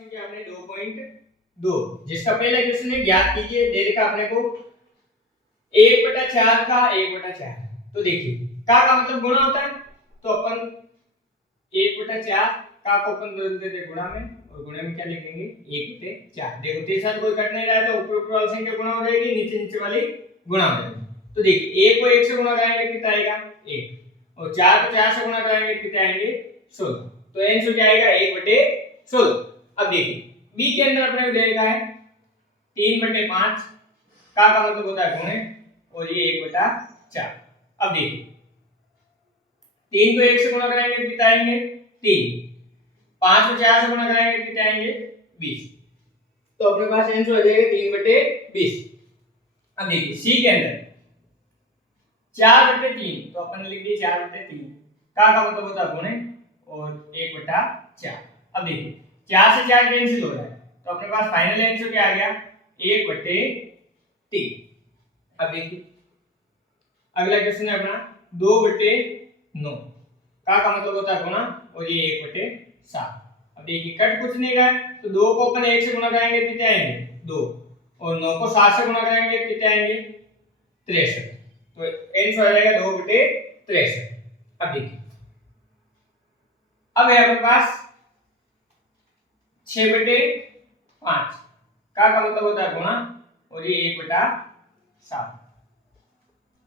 संख्या आपने 2.2, जिसका पहला क्वेश्चन है ज्ञात कीजिए। दे रखा अपने को 1/4 का 1/4। तो देखिए का मतलब गुणा होता है, तो अपन 1/4 का को अपन बदल देते गुणा में, और गुणे में क्या लिखेंगे 1/4। देखो तेरे साथ कोई कट नहीं रहा है, तो ऊपर ऊपर वाली संख्या गुणा हो जाएगी, नीचे नीचे वाली गुणा हो जाएगी। तो देखिए 1 को 1 से गुणा कराएंगे कितना आएगा 1, और 4 को 4 से गुणा कराएंगे कितना आएंगे 16। तो आंसर क्या आएगा 1/16। अब देखिए b के अंदर अपने को दे रखा है 3/5 का मतलब होता है गुणे, और ये 1/4। अब देखिए 3 को 1 से गुणा कराएंगे कितना आएंगे 3, 5 को 4 से गुणा कराएंगे कितना आएंगे 20। तो अपने पास आंसर हो जाएगा 3/20। अब देखिए सी के अंदर 4/3, तो अपन लिख दिए 4/3 का मतलब होता है गुणे, और 1/4। अब देखिए 4 से 4 कैंसिल हो रहा है, तो अपने पास फाइनल आंसर क्या आ गया 1/3। अब देखिए अगला क्वेश्चन है अपना 2/9 का मतलब होता है गुणा, और ये 1/7। अब देखिए कट कुछ नहीं रहा है, तो 2 को अपन 1 से गुणा कराएंगे कितने आएंगे 2, और 9 को 7 से गुणा कराएंगे कितने आएंगे 63। तो आंसर आ जाएगा 2/63। अब देखिए अब है अपने पास 6/5 का मतलब होता है गुणा, और ये 1/7।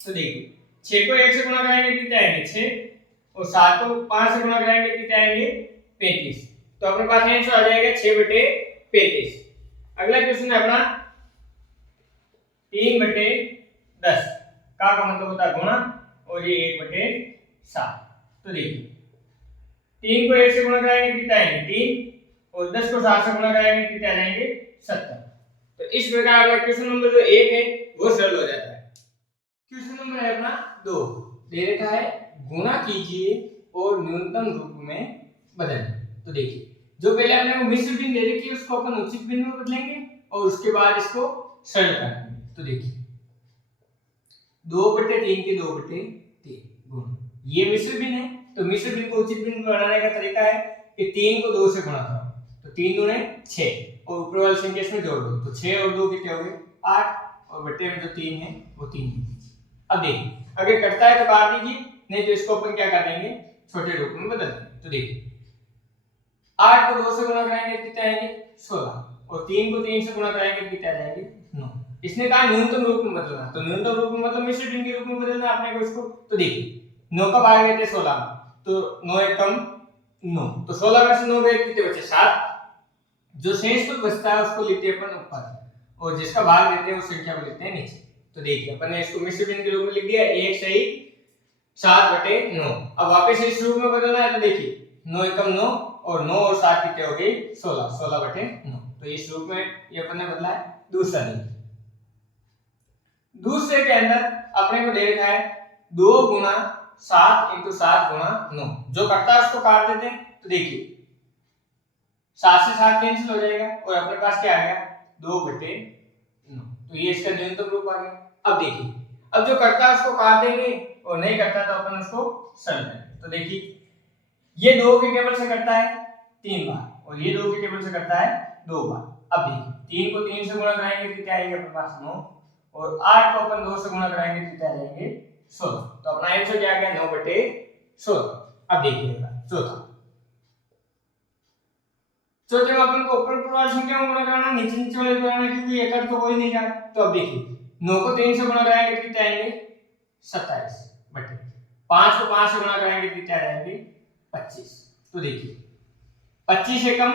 तो देखिए 6 को 1 से गुणा कराएंगे कितने आएंगे 6, और 7 को 5 से गुणा कराएंगे कितने आएंगे 35। तो अपने पास आंसर आ जाएगा 6/35। अगला क्वेश्चन है अपना 3/10 का मतलब होता है गुणा, और ये 1/7। तो देखिए 3 को 1 से गुणा कराएंगे कितना आएंगे 3, और 10 को 7 से गुणा कराएंगे कितने आ जाएंगे 70। तो इस प्रकार का क्वेश्चन नंबर जो 1 है वो सरल हो जाता है। क्वेश्चन नंबर है अपना 2, दे रखा है गुणा कीजिए और न्यूनतम रूप में बदलें। तो देखिए जो पहले हमने वो मिश्र भिन्न दे रखी है उसको अपन उचित भिन्न में बदलेंगे, और उसके बाद इसको सरल करेंगे। तो देखिए 2/3 के 2/3 गुण, ये मिश्र भिन्न है, तो मिश्र भिन्न को उचित भिन्न बनाने का तरीका है कि 3 को 2 से गुणा करो, तो 3 दूने 6, और ऊपर वाली संख्या इसमें जोड़ दो, तो 6 और 2 कितने हो गए 8, और बटे में जो 3 है वो 3 है। अब देखिए अगर कटता है तो काट दीजिए, नहीं तो इसको अपन क्या कर देंगे छोटे रूप में बदल देंगे। तो देखिए 8 को 2 से गुणा कराएंगे कितने आएंगे 16, और 3 को 3 से गुणा कराएंगे कितने आ जाएंगे 9। इसने कहा न्यूनतम रूप में बदलना, तो न्यूनतम रूप में मतलब मिश्र भिन्न के रूप में बदलना आपने को इसको। तो देखिए 9 का भाग लेते 16, तो 9 एकम 9, तो 16 में से 9 गए कितने बचे 7। जो शेष कुल बचता है उसको लिखते हैं अपन ऊपर, और जिसका भाग लेते हैं उस संख्या को लिखते हैं नीचे। तो देखिए अपन ने इसको मिश्र भिन्न के रूप में लिख दिया 1 सही 7/9। अब वापस इस रूप में बदलना है, तो देखिए 9 एकम 9, और 9 और 7 कितने हो गए 16, 16/9। तो इस रूप में ये अपन ने बदला है। दूसरा देखिए दूसरे के अंदर अपने को दे रखा है 2 गुना 7 × 7 गुना 9, जो करता है उसको काट देते हैं। तो देखिए 7 से 7 कैंसिल हो जाएगा, और अपने पास क्या आ गया 2/9। तो ये इसका न्यूनतम रूप आ गया। अब देखिए अब जो करता है उसको काट देंगे, और नहीं करता तो अपन उसको सरल करेंगे। तो देखिए ये 2 के टेबल से करता है 3 बार, और ये 2 के टेबल से करता है 2 बार। अब देखिए 3 को 3 से गुणा कराएंगे कितने आएंगे अपने पास 9, और 8 को अपन 2 से गुणा कराएंगे कितने आ जाएंगे 16। तो अपना आंसर क्या आ गया 9/16। अब देखिएगा चौथे में अपन को ऊपर ऊपर वाली संख्या में गुणा कराना, नीचे नीचे वाले कराना, क्योंकि ये कर तो कोई नहीं रहा। तो अब देखिए 9 को 3 से गुणा कराएंगे कितने आएंगे 27, बटे 5 को 5 से गुणा कराएंगे कितने आ जाएंगे 25। तो देखिए 25 एकम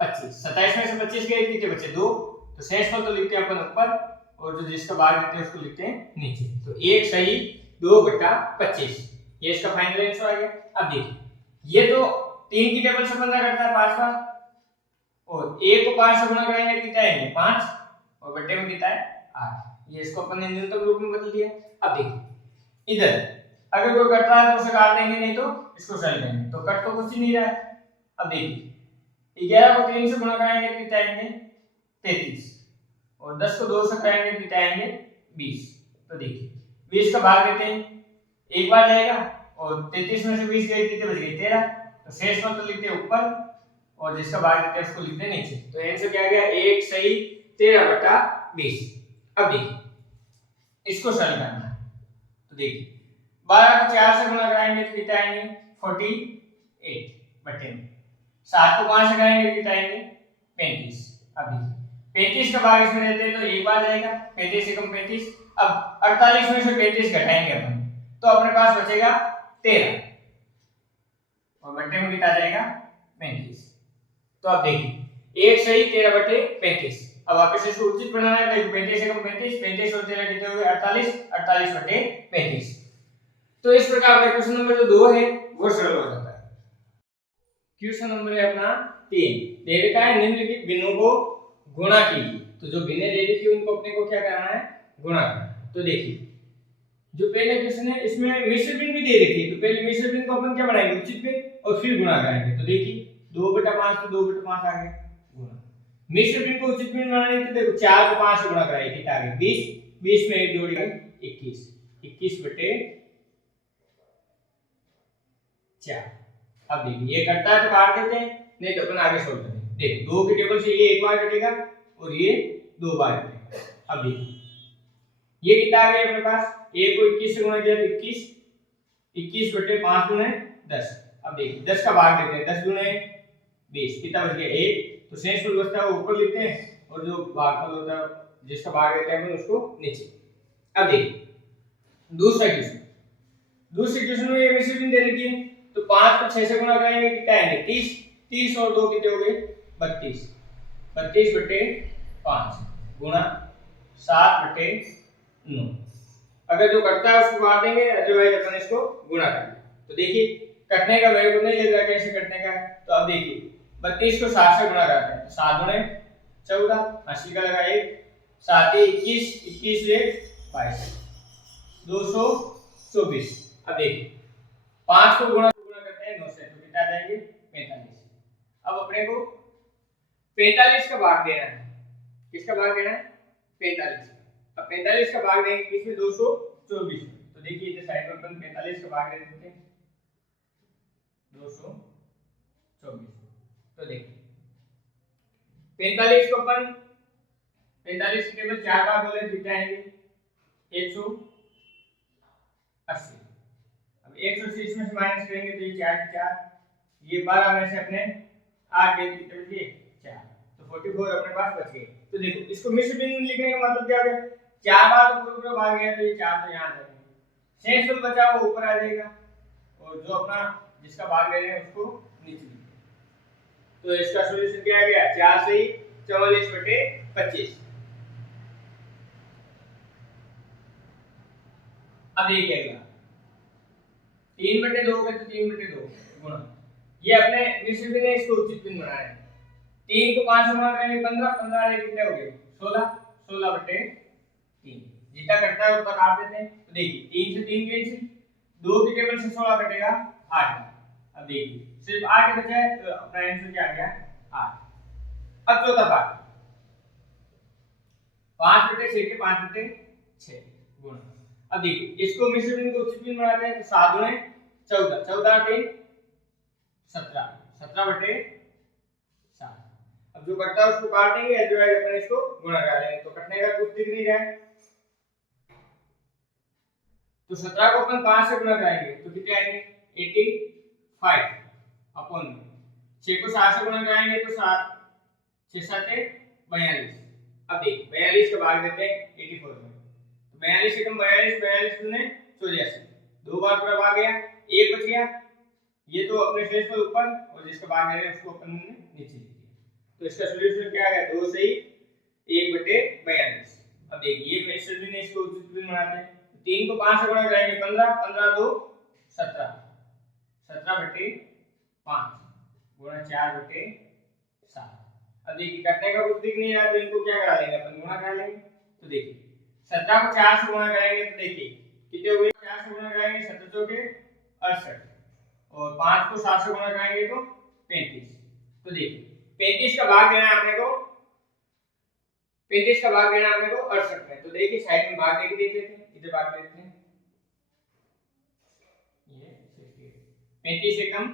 25, 27 में से 25 गए कितने बचे 2, तो शेषफल तो लिखते हैं अपन ऊपर, और जो जिसका भाग लेते हैं उसको लिखते हैं नीचे। तो 1 सही 2/25, ये इसका फाइनल आंसर आ गया। अब देखिए ये तो 3 की टेबल से बंदा करता है 5 बार, और 1 को 5 से गुणा कराएंगे कितना आएंगे 5, और बटे में कितना है 8। ये इसको अपन ने न्यूनतम रूप में बदल दिया। अब देखिए इधर अगर कोई कट रहा है तो उसे काट देंगे, नहीं तो इसको सरल करेंगे। तो कट तो कुछ नहीं रहा है। अब देखिए 11 को 3 से गुणा कराएंगे कितने आएंगे 33, और 10 को 2 से कराएंगे कितने आएंगे 20। तो देखिए 20 का भाग लेते हैं, एक बार जाएगा, और 33 में से 20 गए कितने बच गए 13। तो शेषफल तो लिखते हैं ऊपर, और जिसका भाग देते हैं उसको लिखते हैं नीचे। तो आंसर क्या आ गया 1 सही 13/20। अब देखिए इसको सरल करना है। तो देखिए 12 को 4 से गुणा कराएंगे तो कितना आएंगे 48 बटे में। 7 को 5 से कराएंगे तो कितना आएंगे 35। अब देखिए 35 का भाग इसमें देते हैं तो एक बार जाएगा 35 से कम 35। अब 48 में से 35 घटाएंगे अपन तो अपने पास बचेगा 13 और बटे में कितना जाएगा 35। तो अब देखिए 1 सही 13/35। अब वापस इसको उचित बनाना है तो 35 से कम 35, 35 और 13 कितने हो गए 48, 48/35। तो इस प्रकार अपना क्वेश्चन नंबर जो 2 है वो सरल हो जाता है। क्वेश्चन नंबर है अपना 3। दे रखा है निम्नलिखित भिन्नों को गुणा कीजिए। तो जो भिन्न दे रखी है उनको अपने को क्या करना है गुणा करना है। तो देखिए जो पहले क्वेश्चन है इसमें मिश्र भिन्न भी दे रखी है तो पहले मिश्र भिन्न को अपन क्या बनाएंगे उचित भिन्न और फिर गुणा करेंगे। तो देखिए 2/5 तो 2/5 आ गया गुणा। मिश्र भिन्न को उचित भिन्न बनाने के देखो 4 को 5 से गुणा कराइए कितना आ गया 20, 20 में एक जोड़ी 21, 21/4। अब देखिए ये करता है तो काट देते हैं नहीं तो अपन आगे सोल्व करेंगे। देखो 2 के टेबल से ये एक बार कटेगा और ये 2 बार कटेगा। अब देखिए ये कितना आ गया अपने पास 1 को 21 से गुणा किया तो 21, 21/5 गुणे 10। अब देखिए 10 का भाग देते हैं 10 गुणे 20 कितना बच गया 1। तो शेषफल बचता है वो ऊपर लिखते हैं और जो भागफल होता है जिसका भाग देते हैं उसको नीचे। अब देखिए दूसरे क्वेश्चन में ये मिश्र भिन्न दे रखी है तो 5 को 6 से गुणा करेंगे कितना आएंगे 30, 30 और 2 कितने हो गए 32, 32/5 गुणा 7/9। अगर जो कटता है उसको काट देंगे अदरवाइज अपन इसको गुणा करेंगे। तो देखिए कटने का मेरे को नहीं लग रहा कैसे कटने का है। तो अब देखिए 32 को 7 से गुणा करते हैं तो 7 गुणे 14 80 का लगा 1, 7 21, 21 से 22 224। अब देखिए 5 को गुणा करते हैं 9 से तो कितना आ जाएंगे 45। अब अपने को 45 का भाग देना है। किसका भाग देना है 45 का। अब 45 का भाग देंगे किसमें 224 में। तो देखिए इधर साइड में अपन 45 का भाग दे देते हैं 224। तो देखिए 45 को अपन 45 के टेबल 4 बार बोले कितने आएंगे 180। अब 180 इसमें से माइनस करेंगे तो ये 4 4, ये 12 में से अपने 8 गए कितने बचे 4 तो 44 अपने पास बच गए। तो देखो इसको मिश्र भिन्न लिखने का मतलब क्या हो गया 4 बार तो पूरा भाग गया तो ये 4 तो यहां आ जाएगा। शेषफल बचा वो ऊपर आ जाएगा और जो अपना जिसका भाग ले रहे हैं उसको नीचे। तो इसका सॉल्यूशन क्या आ गया 4 से 44/25। अब देखिए अगला 3/2 का तो 3/2 गुणा ये अपने मिश्र भिन्न है इसको उचित भिन्न बनाया है। 3 को 5 से गुणा करेंगे 15, 15 वाले कितने हो गए 16, 16/3 जितना कटता है उतना काट देते हैं। तो देखिए 3 से 3 कैंसिल 2 के टेबल से 16 कटेगा 8। अब देखिए सिर्फ 8 बचा है तो अपना आंसर क्या आ गया 8। अब चौथा पार्ट 5/6 के 5/6 गुणा। अब देखिए इसको मिश्र भिन्न को उचित भिन्न बनाते हैं तो 7 गुणे 14, 14 3 17, 17/7। अब जो कटता है उसको काट देंगे अदरवाइज अपन इसको गुणा कर लेंगे तो कटने का कुछ दिख नहीं रहा है। तो 17 को अपन 5 से गुणा कराएंगे तो कितने आएंगे 85 अपॉन 6 को 7 से गुणा कराएंगे तो 7 6 7 42। अब देखिए 42 का भाग देते हैं 84 में तो 42 से कम 42, 42 दूने 84 दो बार पूरा भाग गया एक बच गया। ये तो अपने शेषफल ऊपर और जिसका भाग दे रहे हैं उसको अपन ने नीचे लिख दिया। तो इसका सॉल्यूशन क्या आ गया 2 सही 1/42। अब देखिए ये मिश्र भिन्न इसको उचित भिन्न बनाते हैं 3 को 5 से गुणा करेंगे 15, 15 2 17, 17/5 गुणा 4/7। अब देखिए कटने का कुछ दिख नहीं रहा तो इनको क्या करा लेंगे अपन गुणा करा लेंगे। तो देखिए 17 को 4 से गुणा करेंगे तो देखिए कितने हुए 4 से गुणा करेंगे 17 चौके 68 और 5 को 7 से गुणा करेंगे तो 35। तो देखिए 35 का भाग देना है अपने को 35 का भाग देना अपने को 68 में। तो देखिए साइड में भाग देके देख लेते हैं इधर भाग देते हैं ये 68 35 से कम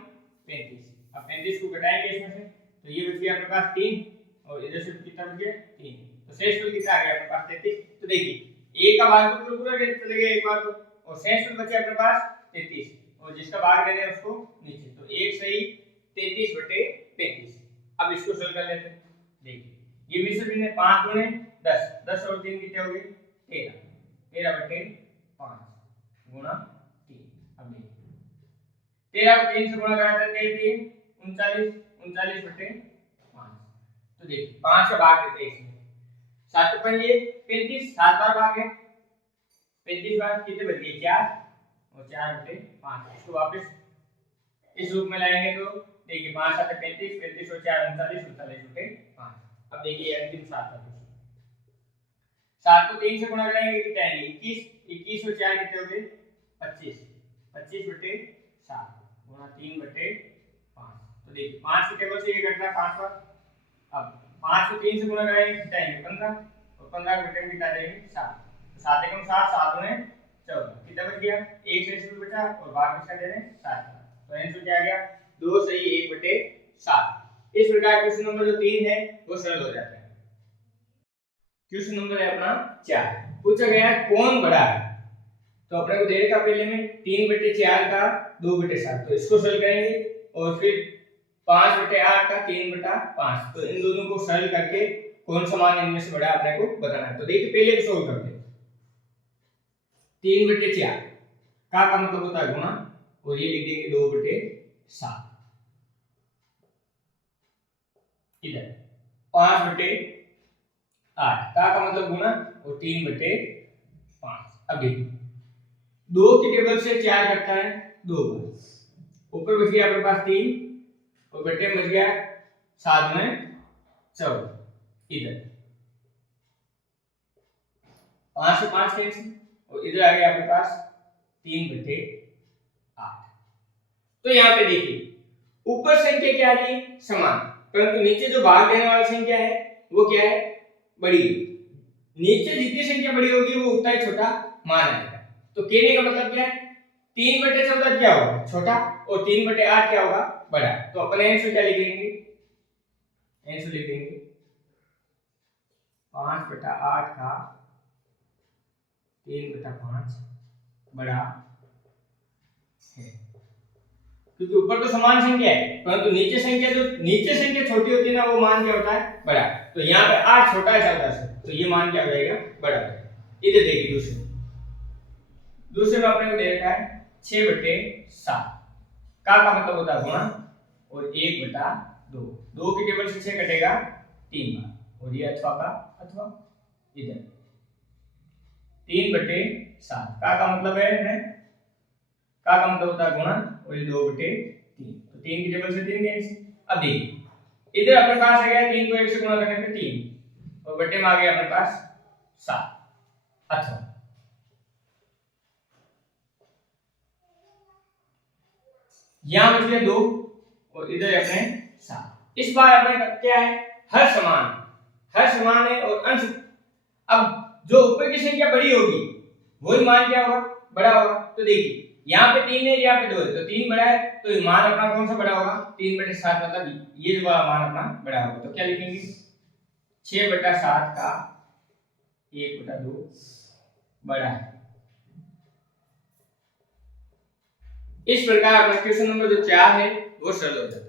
35। अब 35 को घटाएंगे इसमें से तो ये बच गया अपने पास 3 और इधर से कितना बच गया 3। तो शेषफल कितना आ गया अपने पास 33। तो देखिए एक का भाग तो पूरा चले गया एक बार तो, और शेषफल बचे अपने पास 33 और जिसका भाग दे रहे हैं उसको नीचे। तो 1 सही 33/35। अब इसको सोल्व कर लेते हैं। देखिए ये मिश्र भिन्न 5 गुणे 10, 10 और 3 कितने हो गए 13, 13/5 गुणा 3। अब देखिए 13 को 3 से गुणा करा तो 33 39, 39/5। तो देखिए 5 का भाग देते हैं इसमें, 7 पंजे 35, 7 बार भाग है 35 बार कितने बच गए 4 और 4/5। इसको वापस इस रूप में लाएंगे तो देखिए 5 7 35, 35 और 4 39, 39/5। अब देखिए अंतिम 7 का 7 को 3 से गुणा करेंगे कितना आएंगे 21, 21 और 4 कितने हो गए 25, 25/7 गुणा 3/5। तो देखिए 5 के टेबल से ये घट रहा है 5 बार। अब 5 को 3 से गुणा करेंगे कितना आएंगे 15 और 15 के घटे कितना आएंगे 7। तो 7 एकम 7, 7 गुणे 14 कितना बच गया 1 शेषफल बचा और भाग किसका दे रहे हैं 7। तो आंसर क्या आ गया 2 सही 1/7। इस प्रकार क्वेश्चन नंबर जो 3 है वो सरल हो जाता है। क्वेश्चन नंबर है अपना 4, पूछा गया है कौन बड़ा है। तो अपने को दे रखा पहले में 3/4 का 2/7, तो इसको सरल करेंगे और फिर 5/8 का 3/5। तो इन दोनों को सरल करके कौन सा मान इनमें से बड़ा अपने को बताना है। तो देखिए पहले को सोल्व करते हैं। 3/4 का मतलब होता है गुणा और ये लिख देंगे 2/7 इधर 5/8 का मतलब गुणा और 3/5। अब देखिए 2 की टेबल से 4 कटता है 2 बार, ऊपर बच गया अपने पास 3 और बटे में बच गया 7 में 14 इधर 5 से 5 कैंसिल और इधर आ गया आपके पास 3/8। तो यहाँ पे देखिए ऊपर संख्या क्या है समान, परंतु नीचे जो भाग देने वाली संख्या है वो क्या है बड़ी। नीचे जितनी संख्या बड़ी होगी वो उतना ही छोटा मान आएगा। तो कहने का मतलब क्या है 3/14 क्या होगा छोटा और 3/8 क्या होगा बड़ा। तो अपने आंसर क्या लिखेंगे, आंसर लिख देंगे 5/8 का 3/5 बड़ा है, क्योंकि ऊपर तो समान संख्या है परंतु नीचे संख्या छोटी होती है ना वो मान क्या होता है बड़ा। तो यहाँ पे 8 छोटा है 14 से, तो ये मान क्या हो जाएगा बड़ा है। इधर देखिए दूसरे में अपने को दे रखा है 6/7 का मतलब होता है गुणा और 1/2। 2 की टेबल से 6 कटेगा 3 बार और ये अथवा का अथवा इधर 3/7 का मतलब है का मतलब होता है गुणा और ये 2/3। तो 3 की टेबल से 3 कैंसिल। अब देखिए इधर अपने पास आ गया 3 को 1 से गुणा करने पे 3 और बटे में आ गया अपने पास 7 अथवा यहां बच गया 2 और इधर अपने 7। इस बार अपने क्या है हर समान है और अंश। अब जो ऊपर की संख्या बड़ी होगी वही मान क्या होगा बड़ा होगा। तो देखिए यहाँ पे 3 है यहाँ पे 2 है, तो 3 बड़ा है तो मान अपना कौन सा बड़ा होगा 3/7 मतलब ये जो वाला मान अपना बड़ा होगा। तो क्या लिखेंगे 6/7 का 1/2 बड़ा है। इस प्रकार अपना क्वेश्चन नंबर जो 4 है वो सरल हो जाता है।